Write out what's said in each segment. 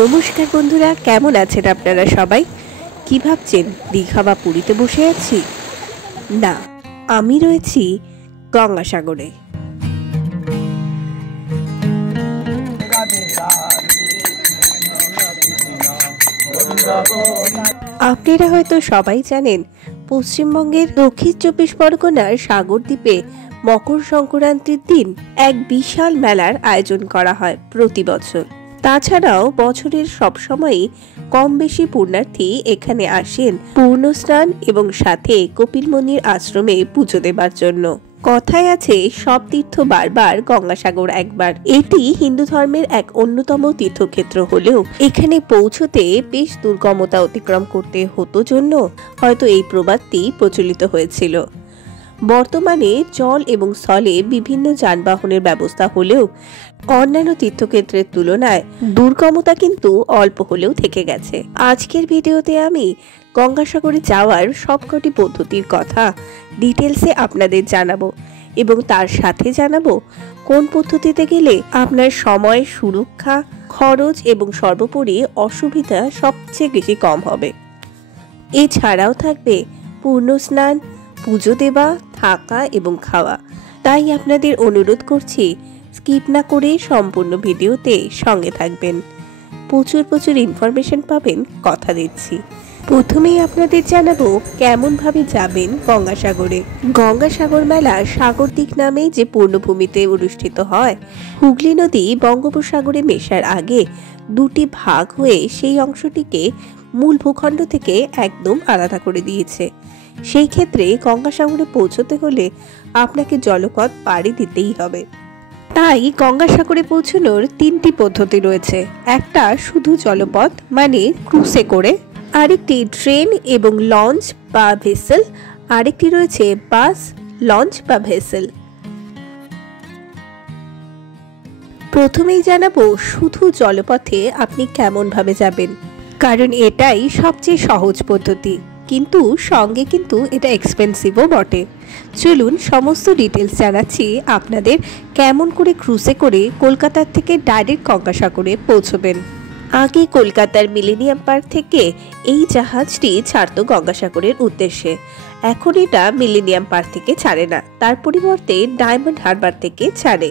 নমস্কার বন্ধুরা, কেমন আছেন আপনারা সবাই? কি ভাবছেন দীঘা বা পুরীতে বসে আছি? না, আমি রয়েছি গঙ্গাসাগরে। আপনারা হয়তো সবাই জানেন, পশ্চিমবঙ্গের দক্ষিণ 24 পরগনার সাগরদ্বীপে মকর সংক্রান্তির দিন এক বিশাল মেলার আয়োজন করা হয় প্রতি বছর। তাছাড়াও বছরের সব সময়ই কম বেশি পুণ্যার্থী এখানে আসেন পূর্ণ স্নান এবং সাথে কপিলমুনির আশ্রমে পুজো দেবার জন্য। কথায় আছে, সব তীর্থ বারবার গঙ্গাসাগর একবার। এটি হিন্দু ধর্মের এক অন্যতম তীর্থক্ষেত্র হলেও এখানে পৌঁছতে বেশ দুর্গমতা অতিক্রম করতে হতো জন্য হয়তো এই প্রবাদটি প্রচলিত হয়েছিল। বর্তমানে জল এবং স্থলে বিভিন্ন যানবাহনের ব্যবস্থা হলেও অন্যান্য তীর্থক্ষেত্রের তুলনায় দুর্গমতা কিন্তু অল্প হলেও থেকে গেছে। আজকের ভিডিওতে আমি গঙ্গাসাগরে যাওয়ার সবকটি পদ্ধতির কথা ডিটেলসে আপনাদের জানাবো এবং তার সাথে জানাবো কোন পদ্ধতিতে গেলে আপনার সময়, সুরক্ষা, খরচ এবং সর্বোপরি অসুবিধা সবচেয়ে বেশি কম হবে। এছাড়াও থাকবে পূর্ণ স্নান, পুজো দেওয়া, থাকা এবং খাওয়া। তাই আপনাদের অনুরোধ করছি, স্কিপ না করে সম্পূর্ণ ভিডিওতে সঙ্গে থাকবেন। প্রচুর ইনফরমেশন পাবেন, কথা দিচ্ছি। প্রথমেই আপনাদের জানাবো কেমন ভাবে যাবেন গঙ্গাসাগরে। গঙ্গাসাগর মেলা সাগরদ্বীপ নামে যে পূর্ণভূমিতে অনুষ্ঠিত হয়, হুগলি নদী বঙ্গোপসাগরে মেশার আগে দুটি ভাগ হয়ে সেই অংশটিকে মূল ভূখণ্ড থেকে একদম আলাদা করে দিয়েছে। সেই ক্ষেত্রে গঙ্গাসাগরে পৌঁছতে হলে আপনাকে জলপথ পাড়ি দিতেই হবে। তাই গঙ্গাসাগরে পৌঁছানোর তিনটি পদ্ধতি রয়েছে। একটা শুধু জলপথ মানে ক্রুজে করে, আরেকটি ট্রেন এবং লঞ্চ বা ভেসেল, আরেকটি রয়েছে বাস, লঞ্চ বা ভেসেল। প্রথমেই জানাবো শুধু জলপথে আপনি কেমন ভাবে যাবেন, কারণ এটাই সবচেয়ে সহজ পদ্ধতি, কিন্তু সঙ্গে কিন্তু এটা এক্সপেন্সিভও বটে। চলুন সমস্ত ডিটেলস জানাচ্ছি আপনাদের কেমন করে ক্রুজে করে কলকাতার থেকে ডাইরেক্ট গঙ্গাসাগরে পৌঁছবেন। আগে কলকাতার মিলেনিয়াম পার্ক থেকে এই জাহাজটি ছাড়তো গঙ্গাসাগরের উদ্দেশ্যে। এখন এটা মিলেনিয়াম পার্ক থেকে ছাড়ে না, তার পরিবর্তে ডায়মন্ড হারবার থেকে ছাড়ে।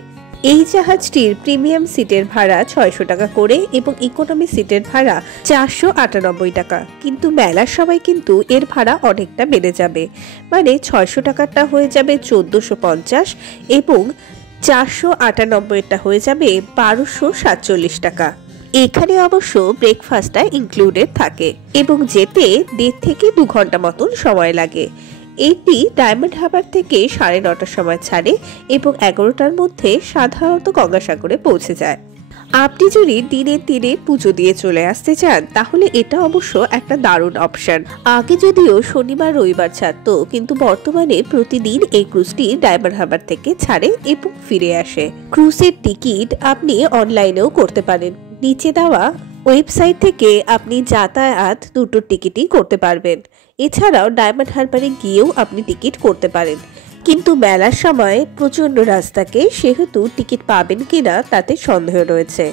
এই জাহাজটির প্রিমিয়াম সিটের ভাড়া 600 টাকা করে এবং ইকোনমি সিটের ভাড়া 498 টাকা। কিন্তু মেলার সময় কিন্তু এর ভাড়া অনেকটা বেড়ে যাবে, মানে 600 টাকারটা হয়ে যাবে 1450 এবং 498টা হয়ে যাবে 1247 টাকা। এখানে অবশ্য ব্রেকফাস্টটা ইনক্লুডেড থাকে এবং যেতে 1.5 থেকে 2 ঘন্টা মতন সময় লাগে। এটি ডায়মন্ড হারবার থেকে 9:30টার সময় ছাড়ে এবং 11টার মধ্যে সাধারণত গঙ্গাসাগরে পৌঁছে যায়। আপনি যদি দিনে পুজো দিয়ে চলে আসতে চান তাহলে এটা অবশ্য একটা দারুণ অপশন। আগে যদিও শনিবার রবিবার ছাড়তো, কিন্তু বর্তমানে প্রতিদিন এই ক্রুজটি ডায়মন্ড হারবার থেকে ছাড়ে এবং ফিরে আসে। ক্রুজের টিকিট আপনি অনলাইনেও করতে পারেন। নিচে দেওয়া ওয়েবসাইট থেকে আপনি যাতায়াত দুটোর টিকিটই করতে পারবেন। এছাড়াও ডায়মন্ড হারবারে গিয়েও আপনি টিকিট করতে পারেন, কিন্তু মেলার সময় প্রচন্ড রাস্তাকে, সেহেতু টিকিট পাবেন কিনা তাতে সন্দেহ রয়েছে।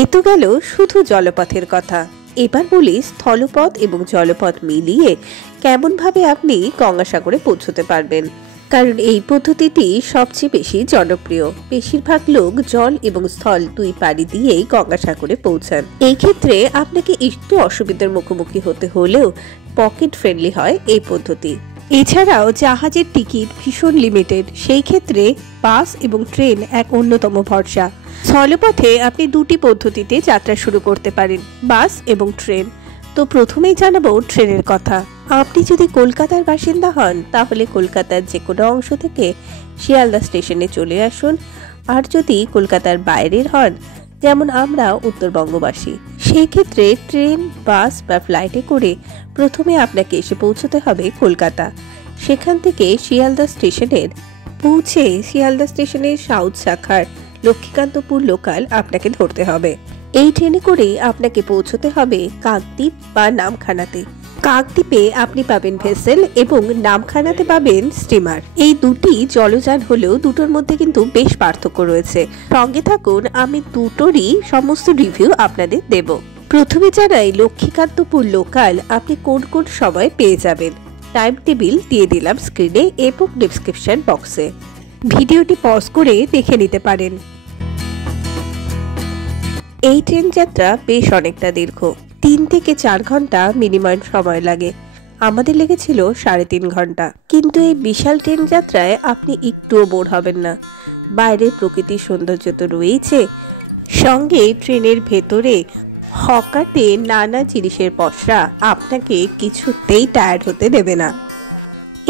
এ তো গেল শুধু জলপথের কথা। এবার বলি স্থলপথ এবং জলপথ মিলিয়ে কেমন ভাবে আপনি গঙ্গাসাগরে পৌঁছতে পারবেন, কারণ এই পদ্ধতিটি সবচেয়ে বেশি জনপ্রিয়। বেশিরভাগ লোক জল এবং স্থল দুই পাড়ি দিয়েই গঙ্গাসাগরে পৌঁছান। এই ক্ষেত্রে আপনাকে একটু অসুবিধার মুখোমুখি হতে হলেও পকেট ফ্রেন্ডলি হয় এই পদ্ধতি। এছাড়াও জাহাজের টিকিট ভীষণ লিমিটেড, সেই ক্ষেত্রে বাস এবং ট্রেন এক অন্যতম ভরসা। স্থলপথে আপনি দুটি পদ্ধতিতে যাত্রা শুরু করতে পারেন, বাস এবং ট্রেন। তো প্রথমেই জানাবো ট্রেনের কথা। আপনি যদি কলকাতার বাসিন্দা হন তাহলে কলকাতার যে কোনো অংশ থেকে শিয়ালদা স্টেশনে চলে আসুন, আর যদি কলকাতার বাইরের হন, যেমন আমরা উত্তরবঙ্গবাসী, সেই ক্ষেত্রে ট্রেন, বাস বা ফ্লাইটে করে প্রথমে আপনাকে এসে পৌঁছতে হবে কলকাতা। সেখান থেকে শিয়ালদা স্টেশনের পৌঁছে শিয়ালদা স্টেশনের সাউথ শাখার লক্ষ্মীকান্তপুর লোকাল আপনাকে ধরতে হবে। এই ট্রেনে করে আপনাকে পৌঁছতে হবে কাকদ্বীপ বা নামখানাতে। কাকদ্বীপে আপনি পাবেন ভেসেল এবং নামখানাতে পাবেন স্টিমার। এই দুটি জলযান হলেও দুটোর মধ্যে কিন্তু বেশ পার্থক্য রয়েছে। সঙ্গে থাকুন, আমি দুটোরই সমস্ত রিভিউ আপনাদের দেব। প্রথমে জানাই লক্ষ্মীকান্তপুর লোকাল আপনি কোন কোন সময় পেয়ে যাবেন। টাইম টেবিল দিয়ে দিলাম স্ক্রিনে এবং ডেসক্রিপশন বক্সে। ভিডিওটি পজ করে দেখে নিতে পারেন। এই ট্রেন যাত্রা বেশ অনেকটা দীর্ঘ, 3 থেকে 4 ঘন্টা মিনিমাম সময় লাগে। আমাদের লেগেছিল 3.5 ঘন্টা। কিন্তু এই বিশাল ট্রেন যাত্রায় আপনি একটুও বোর হবেন না। বাইরের প্রকৃতির সৌন্দর্য তো রয়েছে, সঙ্গে ট্রেনের ভেতরে হকাতে নানা জিনিসের পসরা আপনাকে কিছুতেই টায়ার্ড হতে দেবে না।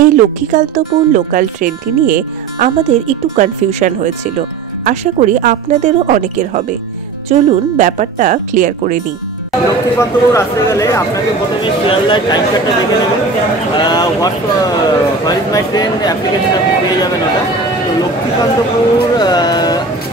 এই লক্ষ্মীকান্তপুর লোকাল ট্রেনটি নিয়ে আমাদের একটু কনফিউশন হয়েছিল, আশা করি আপনাদেরও অনেকের হবে। চলুন ব্যাপারটা ক্লিয়ার করে নিই। লক্ষ্মীকান্তপুর আসতে গেলে আপনাকে প্রথমে শিয়ালদায় টাইম চার্টটা দেখে নেবেন। What is my train application আপনি পেয়ে যাবেন ওটা। তো লক্ষ্মীকান্তপুর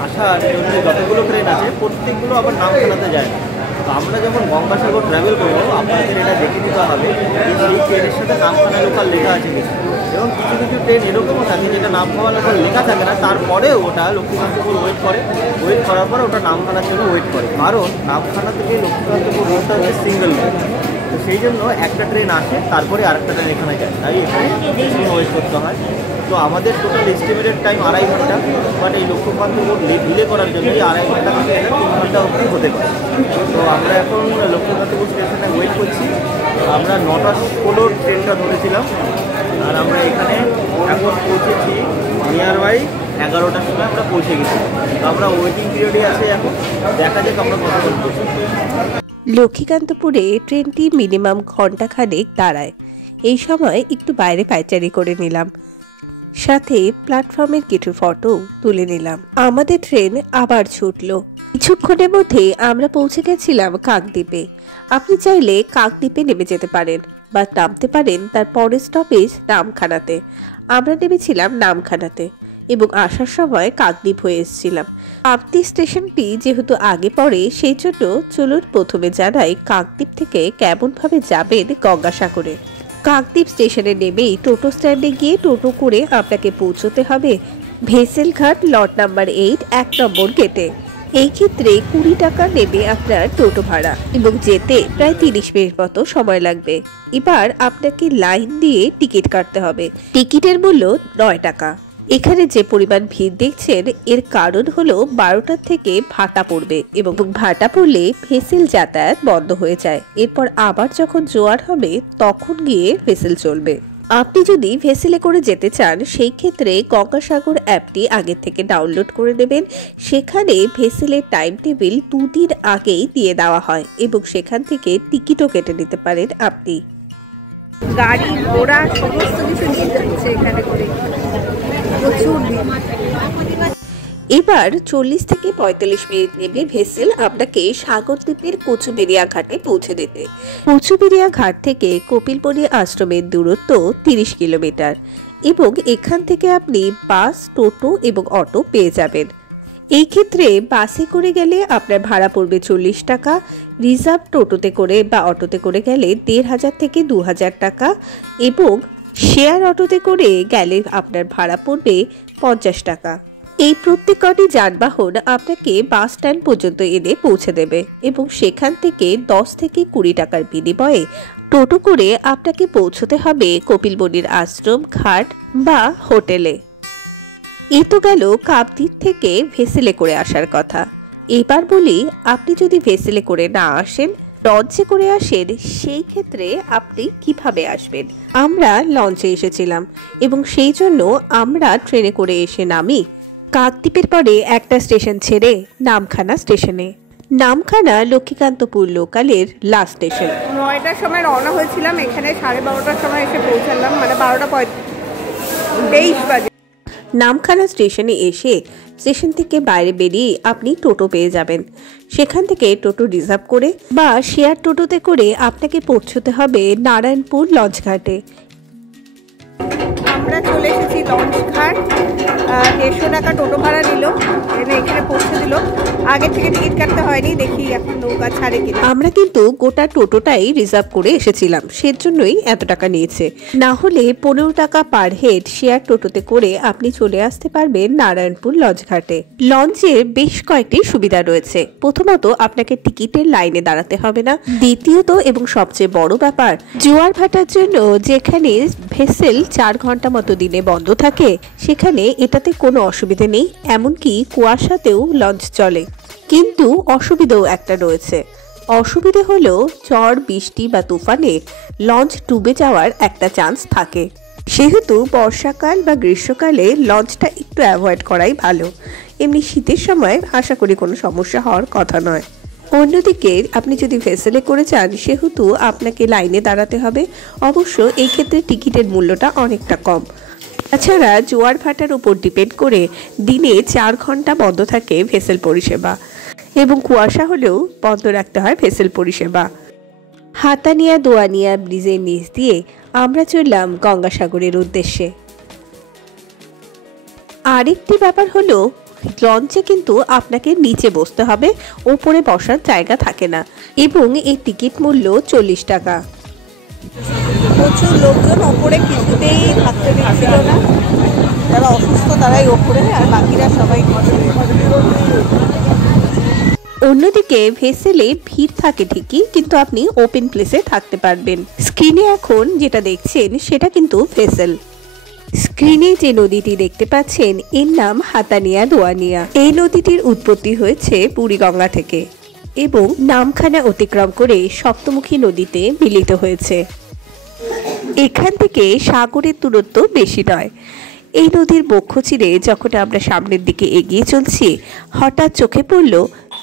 আসার জন্য যতগুলো ট্রেন আছে প্রত্যেকগুলো আবার নামখানাতে যায় না। তো আমরা যখন গঙ্গাসাগর ট্রাভেল করবো আপনাদের এটা দেখে নিতে হবে যে সেই ট্রেনের সাথে নামখানা লোকাল লেখা আছে কিছু, এবং কিছু কিছু ট্রেন এরকমও থাকে যেটা নামখানা লোকাল লেখা থাকে না, তারপরেও ওটা লক্ষ্মীকান্তপুর ওয়েট করার পর ওটা নামখানার জন্য ওয়েট করে। কারণ নামখানা থেকে লক্ষ্মীকান্তপুর রোডটা হচ্ছে সিঙ্গেল লাইন, তো সেই জন্য একটা ট্রেন আসে তারপরে আরেকটা ট্রেন এখানে যায়, তাই এখানে ওয়েট করতে হয়। তো আমাদের টোটাল এস্টিমেটেড টাইম 2.5 ঘন্টা, বাট এই লক্ষ্মীকান্তপুর ডিলে করার জন্য এই 2.5 ঘন্টা থেকে 3 ঘন্টা অবধি হতে পারে। তো আমরা এখন লক্ষ্মীকান্তপুর স্টেশনে ওয়েট করছি। আমরা 9:16 ট্রেনটা ধরেছিলাম, আর আমরা এখানে এখন পৌঁছেছি নিয়ার বাই 11টার সময় আমরা পৌঁছে গেছি। তো আমরা ওয়েটিং পিরিয়ডে আছি, এখন দেখা যাক আমরা কতক্ষণ পৌঁছি। লক্ষ্মীকান্তপুরে ট্রেনটি মিনিমাম ঘন্টাখানেক দাঁড়ায়। এই সময় একটু বাইরে পায়চারি করে নিলাম, সাথে প্ল্যাটফর্মের কিছু ফটো তুলে নিলাম। আমাদের ট্রেন আবার ছুটল। কিছুক্ষণের মধ্যে আমরা পৌঁছে গেছিলাম কাকদ্বীপে। আপনি চাইলে কাকদ্বীপে নেমে যেতে পারেন বা নামতে পারেন তার পরের স্টপেজ নামখানাতে। আমরা নেমেছিলাম নামখানাতে এবং আসার সময় কাকদ্বীপ হয়ে এসেছিলাম। কাকদ্বীপ স্টেশনটি যেহেতু আগে পড়ে, সেই জন্য চলুন প্রথমে জানাই কাকদ্বীপ থেকে কেমনভাবে যাবেন গঙ্গাসাগরে। কাকদ্বীপ স্টেশনে নেমেই টোটো স্ট্যান্ডে গিয়ে টোটো করে আপনাকে পৌঁছতে হবে ভেসেলঘাট লট নাম্বার 8 1 নম্বর গেটে। এই ক্ষেত্রে 20 টাকা নেবে আপনার টোটো ভাড়া এবং যেতে প্রায় 30 মিনিট মতো সময় লাগবে। এবার আপনাকে লাইন দিয়ে টিকিট কাটতে হবে। টিকিটের মূল্য 9 টাকা। এখানে যে পরিমাণ ভিড় দেখছেন এর কারণ হলো 12টার থেকে ভাটা পড়বে এবং ভাটা পড়লে ভেসেল যাতায়াত বন্ধ হয়ে যায়। এরপর আবার যখন জোয়ার হবে তখন গিয়ে ভেসেল চলবে। আপনি যদি ভেসেলে করে যেতে চান সেই ক্ষেত্রে গঙ্গাসাগর অ্যাপটি আগে থেকে ডাউনলোড করে নেবেন। সেখানে ভেসেলের টাইম টেবিল 2 দিন আগেই দিয়ে দেওয়া হয় এবং সেখান থেকে টিকিটও কেটে নিতে পারেন আপনি। গাড়ি ঘোড়া সমস্ত কিছু নিয়ে যাচ্ছে এখানে করে, প্রচুর। এবার 40 থেকে 45 মিনিট নেবে ভেসেল আপনাকে সাগরদ্বীপের কচুবেড়িয়া ঘাটে পৌঁছে দেবে। কচুবেড়িয়া ঘাট থেকে কপিলমণি আশ্রমের দূরত্ব 30 কিলোমিটার এবং এখান থেকে আপনি বাস, টোটো এবং অটো পেয়ে যাবেন। এই ক্ষেত্রে বাসে করে গেলে আপনার ভাড়া পড়বে 40 টাকা, রিজার্ভ টোটোতে করে বা অটোতে করে গেলে 1500 থেকে 2000 টাকা এবং শেয়ার অটোতে করে গেলে আপনার ভাড়া পড়বে 50 টাকা। এই প্রত্যেকটি যানবাহন আপনাকে বাস স্ট্যান্ড পর্যন্ত এনে পৌঁছে দেবে এবং সেখান থেকে 10 থেকে 20 টাকার বিনিময়ে টোটো করে আপনাকে পৌঁছতে হবে কপিলমণির আশ্রম, ঘাট বা হোটেলে। এ তো গেল কাকদ্বীপ থেকে ভেসেলে করে আসার কথা। এবার বলি, আপনি যদি ভেসেলে করে না আসেন, লঞ্চে করে আসেন, সেই ক্ষেত্রে আপনি কিভাবে আসবেন। আমরা লঞ্চে এসেছিলাম এবং সেই জন্য আমরা ট্রেনে করে এসে নামি কাকদ্বীপের পরে একটা স্টেশন ছেড়ে নামখানা স্টেশনে। নামখানা লক্ষ্মীকান্তপুর লোকালের লাস্ট স্টেশন। 9টার সময় রওনা হয়েছিলাম, এখানে 12:30টার সময় এসে পৌঁছালাম, মানে 12:23 বাজে। নামখানা স্টেশনে এসে স্টেশন থেকে বাইরে বেরিয়ে আপনি টোটো পেয়ে যাবেন। সেখান থেকে টোটো রিজার্ভ করে বা শেয়ার টোটোতে করে আপনাকে পৌঁছতে হবে নারায়ণপুর লঞ্চ ঘাটে। আমরা চলে এসেছি লঞ্চ ঘাট। 150 টাকা টোটো ভাড়া নিল, এখানে পৌঁছে দিল। আগে থেকে টিকিট কাটতে হয়নি, দেখি এখন নৌকা ছাড়ে কিনা। আমরা কিন্তু গোটা টোটোটাই রিজার্ভ করে এসেছিলাম, সেজন্যই এত টাকা নিয়েছে। না হলে 15 টাকা পার হেড শেয়ার টোটোতে করে আপনি চলে আসতে পারবেন নারায়ণপুর লঞ্চঘাটে। লঞ্চের বেশ কয়েকটি সুবিধা রয়েছে। প্রথমত, আপনাকে টিকিটের লাইনে দাঁড়াতে হবে না। দ্বিতীয়ত এবং সবচেয়ে বড় ব্যাপার, জোয়ার ভাটার জন্য যেখানে ভেসেল 4 ঘন্টা মতো দিনে বন্ধ থাকে, সেখানে এটাতে কোনো অসুবিধা নেই। এমনকি কুয়াশাতেও লঞ্চ চলে। কিন্তু অসুবিধাও একটা রয়েছে। অসুবিধে হলো ঝড় বৃষ্টি বা তুফানে লঞ্চ ডুবে যাওয়ার একটা চান্স থাকে। সেহেতু বর্ষাকাল বা গ্রীষ্মকালে লঞ্চটা একটু অ্যাভয়েড করাই ভালো। এমনি শীতের সময় আশা করি কোনো সমস্যা হওয়ার কথা নয়। অন্যদিকে আপনি যদি ভেসেলে করে যান, সেহেতু আপনাকে লাইনে দাঁড়াতে হবে। অবশ্য এই ক্ষেত্রে টিকিটের মূল্যটা অনেকটা কম। তাছাড়া জোয়ার ভাটার উপর ডিপেন্ড করে দিনে 4 ঘন্টা বন্ধ থাকে ভেসেল পরিষেবা, এবং কুয়াশা হলেও বন্ধ রাখতে হয় ভেসেল পরিষেবা। হাতানিয়া দোয়ানিয়া ব্রিজের নিচ দিয়ে আমরা চললাম গঙ্গাসাগরের উদ্দেশ্যে। আরেকটি ব্যাপার হলো, লঞ্চে কিন্তু আপনাকে নিচে বসতে হবে, ওপরে বসার জায়গা থাকে না, এবং এই টিকিট মূল্য 40 টাকা। প্রচুর লোকজন, ওপরে কিছুতেই থাকতে দিচ্ছিল না। যারা অসুস্থ তারাই ওপরে, আর বাকিরা সবাই নিচে। অন্যদিকে ভেসেলে ভিড় থাকে ঠিকই, কিন্তু আপনি ওপেন প্লেসে থাকতে পারবেন। স্ক্রিনে এখন যেটা দেখছেন সেটা কিন্তু ভেসেল। স্ক্রিনে যে নদীটি দেখতে পাচ্ছেন এর নাম হাতানিয়া দোয়ানিয়া। এই নদীটির উৎপত্তি হয়েছে বুড়িগঙ্গা থেকে এবং নামখানা অতিক্রম করে সপ্তমুখী নদীতে মিলিত হয়েছে। এখান থেকে সাগরের দূরত্ব বেশি নয়। এই নদীর বক্ষ চিরে যখন আমরা সামনের দিকে এগিয়ে চলছি, হঠাৎ চোখে পড়ল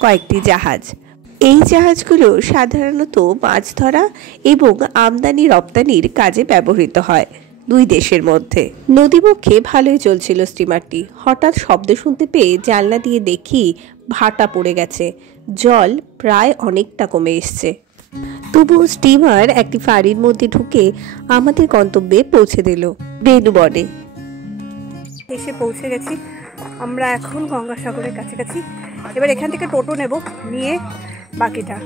কয়েকটি জাহাজ। এই জাহাজগুলো সাধারণত মাছ ধরা এবং আমদানি রপ্তানির কাজে ব্যবহৃত হয় দুই দেশের মধ্যে। নদীবক্ষে ভালোই চলছিল স্টিমারটি। হঠাৎ শব্দ শুনতে পেয়ে জানলা দিয়ে দেখি ভাটা পড়ে গেছে, জল প্রায় অনেকটা কমে এসছে। তবু স্টিমার একটি ফাঁড়ির মধ্যে ঢুকে আমাদের গন্তব্যে পৌঁছে দিল, বেনুবনে। এসে পৌঁছে গেছি আমরা এখন গঙ্গাসাগরের কাছাকাছি। এবার এখান থেকে টোটো নেব, নিয়ে বাকিটা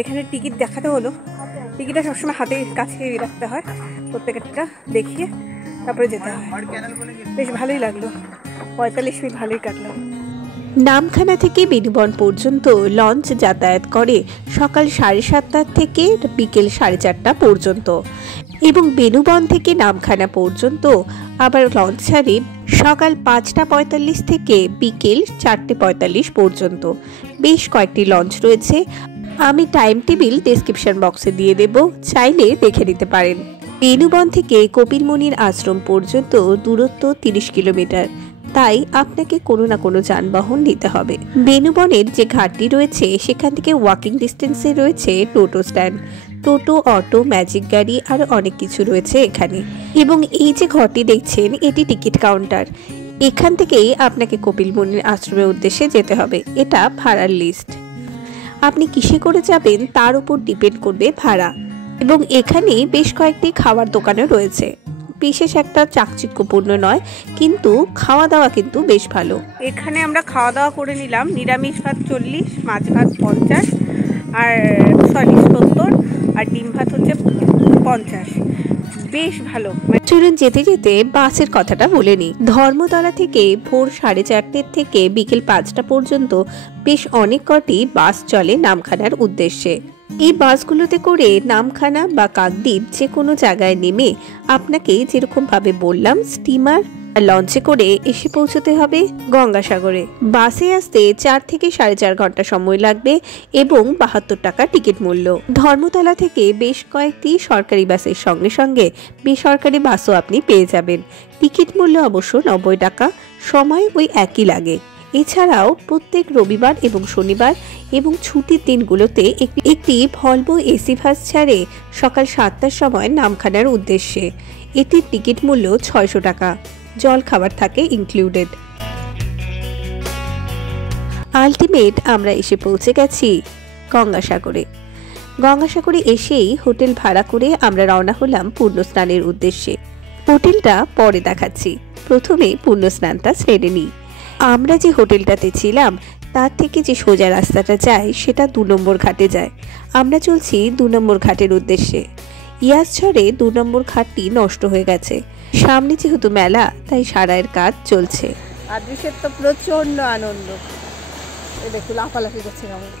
এখানে টিকিট দেখাতে হলো। টিকিটটা সবসময় হাতে কাছে রাখতে হয়, প্রত্যেকটা দেখিয়ে তারপরে যেতে হয়। বেশ ভালোই লাগলো, 45 মিনিট ভালোই কাটলো। নামখানা থেকে বেনুবন পর্যন্ত লঞ্চ যাতায়াত করে সকাল 7:30 থেকে বিকেল 4:30 পর্যন্ত, এবং বেনুবন থেকে নামখানা পর্যন্ত আবার লঞ্চ ছাড়ে সকাল 5:45 থেকে বিকেল 4:45 পর্যন্ত। বেশ কয়েকটি লঞ্চ রয়েছে, আমি টাইম টেবিল ডেসক্রিপশন বক্সে দিয়ে দেব, চাইলে দেখে নিতে পারেন। বেনুবন থেকে কপিলমুনির আশ্রম পর্যন্ত দূরত্ব 30 কিলোমিটার, তাই আপনাকে কোনো না কোনো যানবাহন নিতে হবে। বেনুবনের যে ঘাটটি রয়েছে সেখান থেকে ওয়াকিং ডিস্টেন্সে রয়েছে টোটো স্ট্যান্ড, টোটো, অটো, ম্যাজিক গাড়ি আর অনেক কিছু রয়েছে এখানে। এবং এই যে ঘরটি দেখছেন এটি টিকিট কাউন্টার। এখান থেকেই আপনাকে কপিলমুনির আশ্রমের উদ্দেশ্যে যেতে হবে। এটা ভাড়ার লিস্ট। আপনি কিসে করে যাবেন তার উপর ডিপেন্ড করবে ভাড়া। এবং এখানে বেশ কয়েকটি খাবার দোকানও রয়েছে। বিশেষ একটা চাকচিক্যপূর্ণ নয়, কিন্তু খাওয়া দাওয়া কিন্তু বেশ ভালো। এখানে আমরা খাওয়া দাওয়া করে নিলাম। নিরামিষ ভাত 40, মাছ ভাত 50, আর 70, আর ডিম ভাত হচ্ছে 50। বেশ ভালো। চলুন যেতে যেতে বাসের কথাটা বলে নিই। ধর্মতলা থেকে ভোর 4:30 থেকে বিকেল 5টা পর্যন্ত বেশ অনেক কটি বাস চলে নামখানার উদ্দেশ্যে। এই বাসগুলোতে করে নামখানা বা কাকদ্বীপ যে কোনো জায়গায় নেমে আপনাকে যেরকম ভাবে বললাম স্টিমার লঞ্চে করে এসে পৌঁছতে হবে গঙ্গাসাগরে। বাসে আসতে 4 থেকে 4.5 ঘন্টা সময় লাগবে এবং 72 টাকা টিকিট মূল্য। ধর্মতলা থেকে বেশ কয়েকটি সরকারি বাসের সঙ্গে সঙ্গে বেসরকারি বাসও আপনি পেয়ে যাবেন। টিকিট মূল্য অবশ্য 90 টাকা, সময় ওই একই লাগে। এছাড়াও প্রত্যেক রবিবার এবং শনিবার এবং ছুটির দিনগুলোতে একটি ভলভো এসি বাস ছাড়ে সকাল 7টার সময় নামখানার উদ্দেশ্যে। এটির টিকিট মূল্য 600 টাকা, জল খাবার থাকে ইনক্লুডেড। আলটিমেট আমরা এসে পৌঁছে গেছি গঙ্গাসাগরে। গঙ্গাসাগরে এসেই হোটেল ভাড়া করে আমরা রওনা হলাম পুণ্যস্নানের উদ্দেশ্যে। হোটেলটা পরে দেখাচ্ছি, প্রথমে পুণ্যস্নানটা সেরে নিই। আমরা যে হোটেলটাতে ছিলাম তার থেকে যে সোজা রাস্তাটা যায় সেটা 2 নম্বর ঘাটে যায়। আমরা চলছি 2 নম্বর ঘাটের উদ্দেশ্যে। ইয়াসঝড়ে 2 নম্বর ঘাটটি নষ্ট হয়ে গেছে। সামনে যেহেতু মেলা তাই সারাইয়ের কাজ চলছে। আর দৃশ্যের তো প্রচন্ড আনন্দ, এই দেখো লাফালাফি করছে কেমন।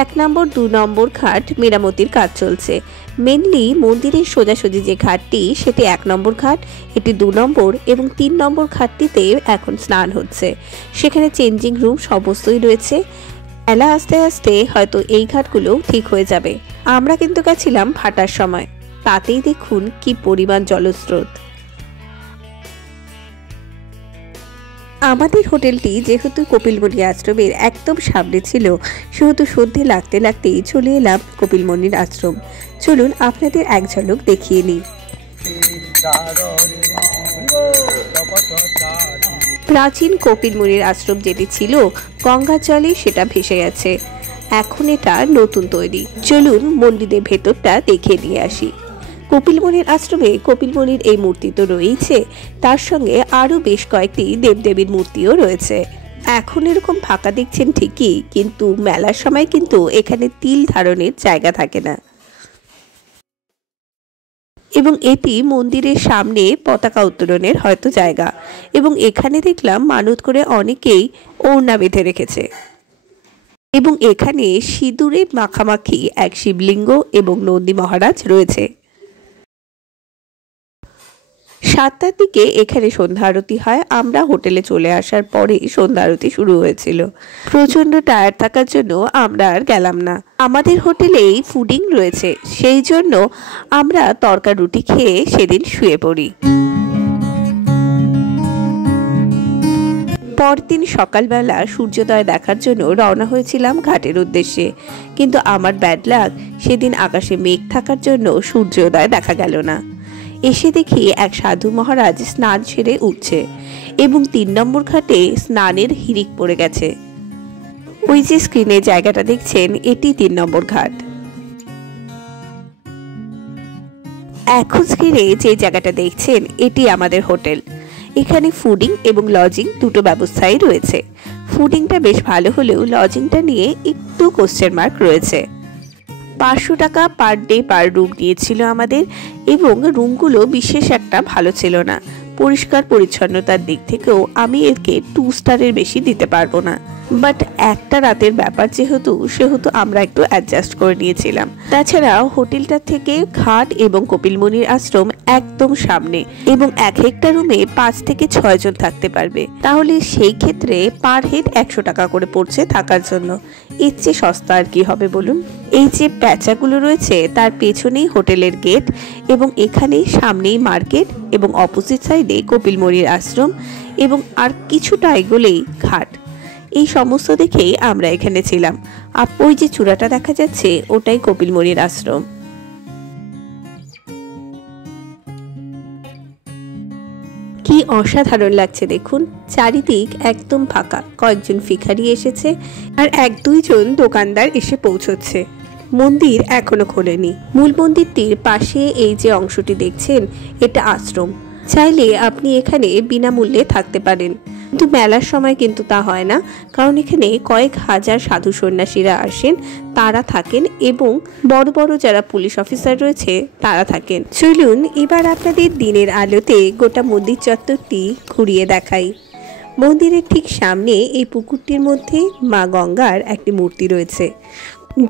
1 নম্বর 2 নম্বর ঘাট মেরামতির কাজ চলছে। মেনলি মন্দিরের সোজাসুজি যে ঘাটটি সেটি 1 নম্বর ঘাট, এটি 2 নম্বর এবং 3 নম্বর ঘাটটিতে এখন স্নান হচ্ছে। সেখানে চেঞ্জিং রুম সমস্তই রয়েছে। মেলা আস্তে আস্তে হয়তো এই ঘাটগুলো ঠিক হয়ে যাবে। আমরা কিন্তু গেছিলাম ভাটার সময়, তাতেই দেখুন কি পরিমাণ জলস্রোত। আমাদের হোটেলটি যেহেতু কপিলমুনি আশ্রমের একদম সামনে ছিল, সেহেতু সন্ধে লাগতে লাগতেই চলে এলাম কপিলমুনির আশ্রম। চলুন আপনাদের এক ঝলক দেখিয়ে নিই। প্রাচীন কপিলমুনির আশ্রম যেটি ছিল গঙ্গার জলে সেটা ভেসে গেছে, এখন এটা নতুন তৈরি। চলুন মন্দিরের ভেতরটা দেখিয়ে নিয়ে আসি। কপিলমুনির আশ্রমে কপিলমুনির এই মূর্তি তো রয়েছে, তার সঙ্গে আরও বেশ কয়েকটি দেবদেবীর মূর্তিও রয়েছে। এখন এরকম ফাঁকা দেখছেন ঠিকই, কিন্তু মেলার সময় কিন্তু এখানে তিল ধারণের জায়গা থাকে না। এবং এটি মন্দিরের সামনে পতাকা উত্তোলনের হয়তো জায়গা। এবং এখানে দেখলাম মানত করে অনেকেই ওড়না বেঁধে রেখেছে। এবং এখানে সিঁদুরে মাখামাখি এক শিবলিঙ্গ এবং নন্দী মহারাজ রয়েছে। 7টার দিকে এখানে সন্ধ্যা আরতি হয়। আমরা হোটেলে চলে আসার পরে সন্ধ্যা আরতি শুরু হয়েছিল। প্রচন্ড টায়ার্ড থাকার জন্য আমরা আর গেলাম না। আমাদের হোটেলেই ফুডিং রয়েছে, সেই জন্য আমরা তরকা রুটি খেয়ে সেদিন শুয়ে পড়ি। পরদিন সকালবেলা সূর্যোদয় দেখার জন্য রওনা হয়েছিলাম ঘাটের উদ্দেশ্যে, কিন্তু আমার ব্যাড লাক, সেদিন আকাশে মেঘ থাকার জন্য সূর্যোদয় দেখা গেল না। এসে দেখি এক সাধু মহারাজ স্নান সেরে উঠছে এবং 3 নম্বর ঘাটে স্নানের হিড়িক পড়ে গেছে। ওই যে স্ক্রিনে জায়গাটা দেখছেন এটি 3 নম্বর ঘাট। এখন স্ক্রিনে যে জায়গাটা দেখছেন এটি আমাদের হোটেল। এখানে ফুডিং এবং লজিং দুটো ব্যবস্থাই রয়েছে। ফুডিংটা বেশ ভালো হলেও লজিংটা নিয়ে একটু কোশ্চেন মার্ক রয়েছে। 500 টাকা পার ডে পার রুম নিয়েছিল আমাদের, এবং রুমগুলো বিশেষ একটা ভালো ছিল না। পরিষ্কার পরিচ্ছন্নতার দিক থেকেও আমি একে 2 স্টারের বেশি দিতে পারবো না, বাট একটা রাতের ব্যাপার সেহেতু আমরা একটু অ্যাডজাস্ট করে নিয়েছিলাম। তাছাড়া হোটেলটার থেকে ঘাট এবং কপিলমুনির আশ্রম একদম সামনে, এবং এক একটা রুমে 5 থেকে 6 জন থাকতে পারবে। তাহলে সেই ক্ষেত্রে পার হেড 100 টাকা করে পড়ছে থাকার জন্য। এর চেয়ে সস্তা আর কি হবে বলুন। এই যে প্যাঁচাগুলো রয়েছে তার পেছনেই হোটেলের গেট, এবং এখানেই সামনেই মার্কেট, এবং অপোজিট সাইডে কপিলমুনির আশ্রম, এবং আর কিছুটা এগোলেই ঘাট। এই সমস্ত দেখেই আমরা এখানে ছিলাম। আর ওই যে চূড়াটা দেখা যাচ্ছে ওটাই কপিলমুনির আশ্রম। কি অসাধারণ লাগছে দেখুন, চারিদিক একদম ফাঁকা। কয়েকজন ভিখারি এসেছে আর 1-2 জন দোকানদার এসে পৌঁছচ্ছে। মন্দির এখনো খোলেনি। মূল মন্দিরটির পাশে এই যে অংশটি দেখছেন এটা আশ্রম। চাইলে আপনি এখানে বিনামূল্যে থাকতে পারেন, কিন্তু মেলার সময় কিন্তু তা হয় না, কারণ এখানে কয়েক হাজার সাধু সন্ন্যাসীরা আসেন, তারা থাকেন, এবং বড় বড় যারা পুলিশ অফিসার রয়েছে তারা থাকেন। চলুন এবার আপনাদের দিনের আলোতে গোটা মন্দির চত্বরটি ঘুরিয়ে দেখাই। মন্দিরের ঠিক সামনে এই পুকুরটির মধ্যে মা গঙ্গার একটি মূর্তি রয়েছে।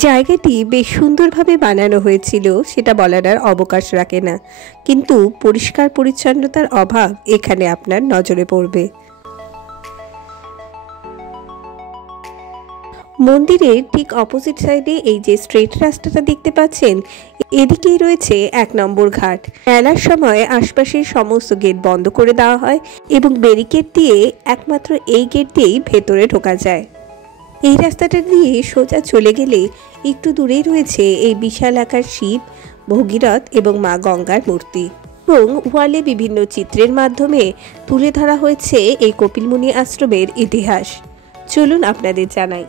জায়গাটি বেশ সুন্দরভাবে বানানো হয়েছিল, সেটা বলার আর অবকাশ রাখে না, কিন্তু পরিষ্কার পরিচ্ছন্নতার অভাব এখানে আপনার নজরে পড়বে। মন্দিরের ঠিক অপোজিট সাইডে এই যে স্ট্রেট রাস্তাটা দেখতে পাচ্ছেন, এদিকেই রয়েছে 1 নম্বর ঘাট। মেলার সময় আশপাশের সমস্ত গেট বন্ধ করে দেওয়া হয়, এবং ব্যারিকেড দিয়ে একমাত্র এই গেট দিয়েই ভেতরে ঢোকা যায়। এই রাস্তাটা দিয়ে সোজা চলে গেলে একটু দূরেই রয়েছে এই বিশাল আকার শিব, ভগীরথ এবং মা গঙ্গার মূর্তি, এবং ওয়ালে বিভিন্ন চিত্রের মাধ্যমে তুলে ধরা হয়েছে এই কপিলমুনি আশ্রমের ইতিহাস। চলুন আপনাদের জানাই।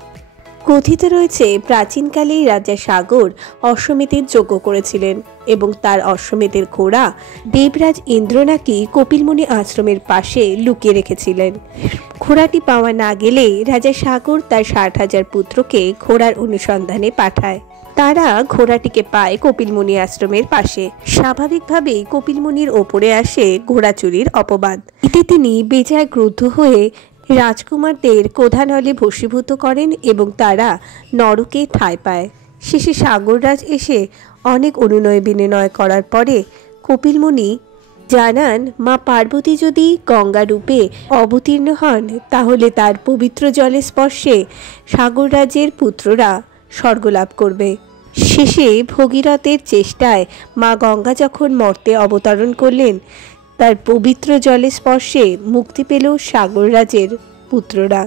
কথিত রয়েছে প্রাচীনকালেই রাজা সাগর অশ্বমেধের যজ্ঞ করেছিলেন এবং তার অশ্বমেধের ঘোড়া দেবরাজ ইন্দ্র নাকি কপিলমুনি আশ্রমের পাশে লুকিয়ে রেখেছিলেন। ঘোড়াটি পাওয়া না গেলে রাজা সাগর তার 60,000 পুত্রকে ঘোড়ার অনুসন্ধানে পাঠায়। তারা ঘোড়াটিকে পায় কপিলমুনি আশ্রমের পাশে। স্বাভাবিকভাবেই কপিলমুনির ওপরে আসে ঘোড়া চুরির অপবাদ। এতে তিনি বেজায় ক্রুদ্ধ হয়ে রাজকুমারদের ক্রোধানলে ভস্মীভূত করেন এবং তারা নরকে ঠাঁই পায়। শেষে সাগররাজ এসে অনেক অনুনয় বিনয় করার পরে কপিলমুনি জানান মা পার্বতী যদি গঙ্গা রূপে অবতীর্ণ হন তাহলে তার পবিত্র জলের স্পর্শে সাগররাজের পুত্ররা স্বর্গলাভ করবে। শেষে ভগীরথের চেষ্টায় মা গঙ্গা যখন মর্তে অবতরণ করলেন তার পবিত্র জলের স্পর্শে মুক্তি পেল সাগররাজের পুত্ররা।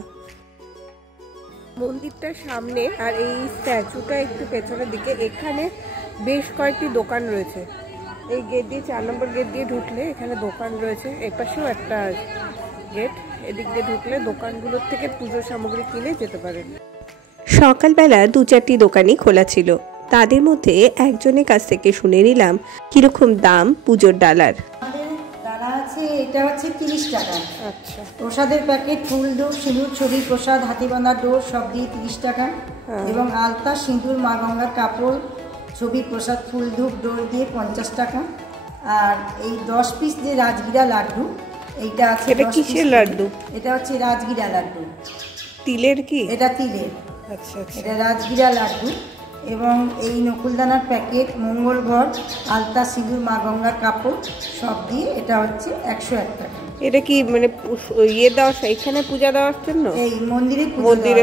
মন্দিরটার সামনে আর এই স্ট্যাচুটা একটু পেছনের দিকে, এখানে বেশ কয়েকটি দোকান রয়েছে। এই গেট দিয়ে 4 নম্বর গেট দিয়ে ঢুকলে এখানে দোকান রয়েছে, এই পাশেও একটা গেট, এদিক দিয়ে ঢুকলে দোকানগুলোর থেকে পুজোর সামগ্রী কিনে যেতে পারেন। সকালবেলা 2-4টি দোকানই খোলা ছিল। তাদের মধ্যে একজনের কাছ থেকে শুনে নিলাম কিরকম দাম পুজোর ডালার। ডালা আছে, এটা হচ্ছে 30 টাকা। আচ্ছা, প্রসাদের প্যাকেট, ফুল, ধূপ, সিঁদুর, ছড়ি, প্রসাদ, হাতিবাঁধা ডোর সব দিয়ে 30 টাকা। এবং আলতা, সিঁদুর, মা গঙ্গার কাপড়, ছবি, প্রসাদ, ফুল, ধূপ, ডোর দিয়ে 50 টাকা। আর এই 10 পিস যে রাজগিরা লাড্ডু, এইটা আছে। এটা কিসের লাড্ডু? এটা হচ্ছে রাজগিরা লাড্ডু। তিলের কি? এটা তিলের। আচ্ছা আচ্ছা, এটা রাজগিরা লাড্ডু। এবং এই নকুলদানার প্যাকেট, মঙ্গল ঘর, আলতা, সিঁদুর, মা গঙ্গার কাপড় সব দিয়ে এটা হচ্ছে 101 টাকা। এটা কি মানে ইয়ে দেওয়া, এখানে পূজা দেওয়ার জন্য? এই মন্দিরে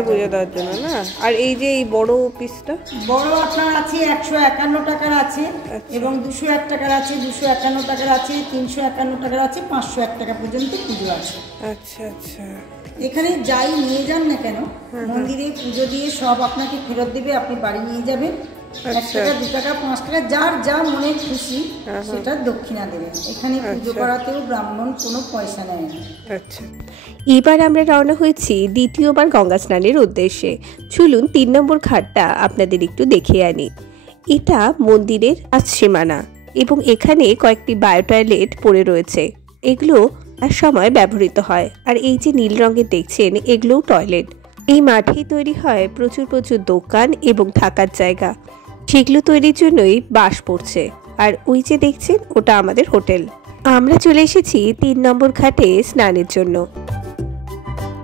পূজা দেওয়ার জন্য না? আর এই যে এই বড় পিসটা? বড় আপনার আছে 151 টাকার আছে, এবং 201 টাকার আছে, 251 টাকার আছে, 351 টাকার আছে, 501 টাকা পর্যন্ত পুজো আছে। আচ্ছা আচ্ছা, এখানে যাই নিয়ে যান না কেন মন্দিরে পুজো দিয়ে সব আপনাকে ফেরত দেবে, আপনি বাড়ি নিয়ে যাবেন। 1 টাকা, 2 টাকা, 5 টাকা, যার যা মনে খুশি সেটা দক্ষিণা দেবেন। এখানে পুজো করাতেও ব্রাহ্মণ কোনো পয়সা নেয় না। আচ্ছা, এবার আমরা রওনা হয়েছি দ্বিতীয়বার গঙ্গা স্নানের উদ্দেশ্যে। চলুন 3 নম্বর ঘাটটা আপনাদের একটু দেখিয়ে আনি। এটা মন্দিরের সীমানা এবং এখানে কয়েকটি বায়ো টয়লেট পড়ে রয়েছে। এগুলো এক সময় ব্যবহৃত হয়। আর এই যে নীল রঙের দেখছেন এগুলোও টয়লেট। এই মাঠেই তৈরি হয় প্রচুর প্রচুর দোকান এবং থাকার জায়গা। সেগুলো তৈরির জন্যই বাঁশ পড়ছে। আর ওই যে দেখছেন ওটা আমাদের হোটেল। আমরা চলে এসেছি 3 নম্বর ঘাটে স্নানের জন্য।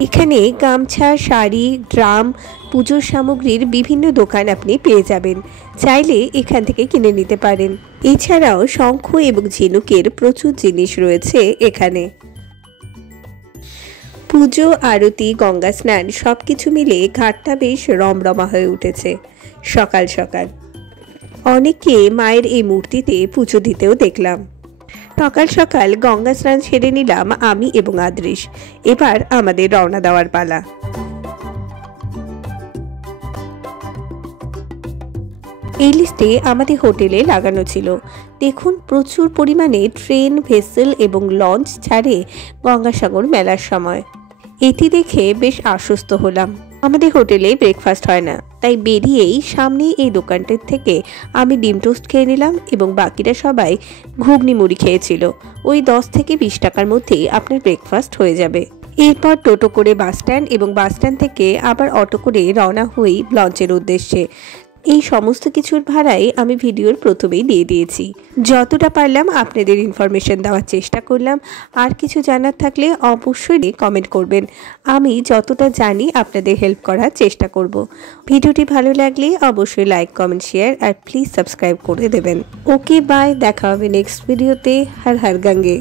এখানে গামছা, শাড়ি, ড্রাম, পুজোর সামগ্রীর বিভিন্ন দোকান আপনি পেয়ে যাবেন। চাইলে এখান থেকে কিনে নিতে পারেন। এছাড়াও শঙ্খ এবং ঝিনুকের প্রচুর জিনিস রয়েছে এখানে। পুজো, আরতি, গঙ্গা স্নান সবকিছু মিলে ঘাটটা বেশ রমরমা হয়ে উঠেছে। সকাল সকাল অনেকে মায়ের এই মূর্তিতে পুজো দিতেও দেখলাম। সকাল সকাল গঙ্গা স্নান সেরে নিলাম আমি এবং আদৃশ। এবার আমাদের রওনা দেওয়ার পালা। এই লিস্টে আমাদের হোটেলে লাগানো ছিল। দেখুন প্রচুর পরিমাণে ট্রেন, ভেসেল এবং লঞ্চ ছাড়ে গঙ্গাসাগর মেলার সময়। এটি দেখে বেশ আশ্বস্ত হলাম। আমাদের হোটেলে ব্রেকফাস্ট হয় না, তাই বেরিয়েই সামনে এই দোকানটির থেকে আমি ডিম টোস্ট খেয়ে নিলাম এবং বাকিরা সবাই ঘুগনি মুড়ি খেয়েছিল। ওই 10 থেকে 20 টাকার মধ্যেই আপনার ব্রেকফাস্ট হয়ে যাবে। এরপর টোটো করে বাস স্ট্যান্ড এবং বাস স্ট্যান্ড থেকে আবার অটো করে রওনা হই লঞ্চের উদ্দেশ্যে। এই সমস্ত কিছুর ভাড়াই আমি ভিডিওর প্রথমেই দিয়ে দিয়েছি। যতটা পারলাম আপনাদের ইনফরমেশন দেওয়ার চেষ্টা করলাম। আর কিছু জানার থাকলে অবশ্যই কমেন্ট করবেন। আমি যতটা জানি আপনাদের হেল্প করার চেষ্টা করব। ভিডিওটি ভালো লাগলে অবশ্যই লাইক, কমেন্ট, শেয়ার আর প্লিজ সাবস্ক্রাইব করে দেবেন। ওকে বাই, দেখা হবে নেক্সট ভিডিওতে। হর হর গঙ্গে।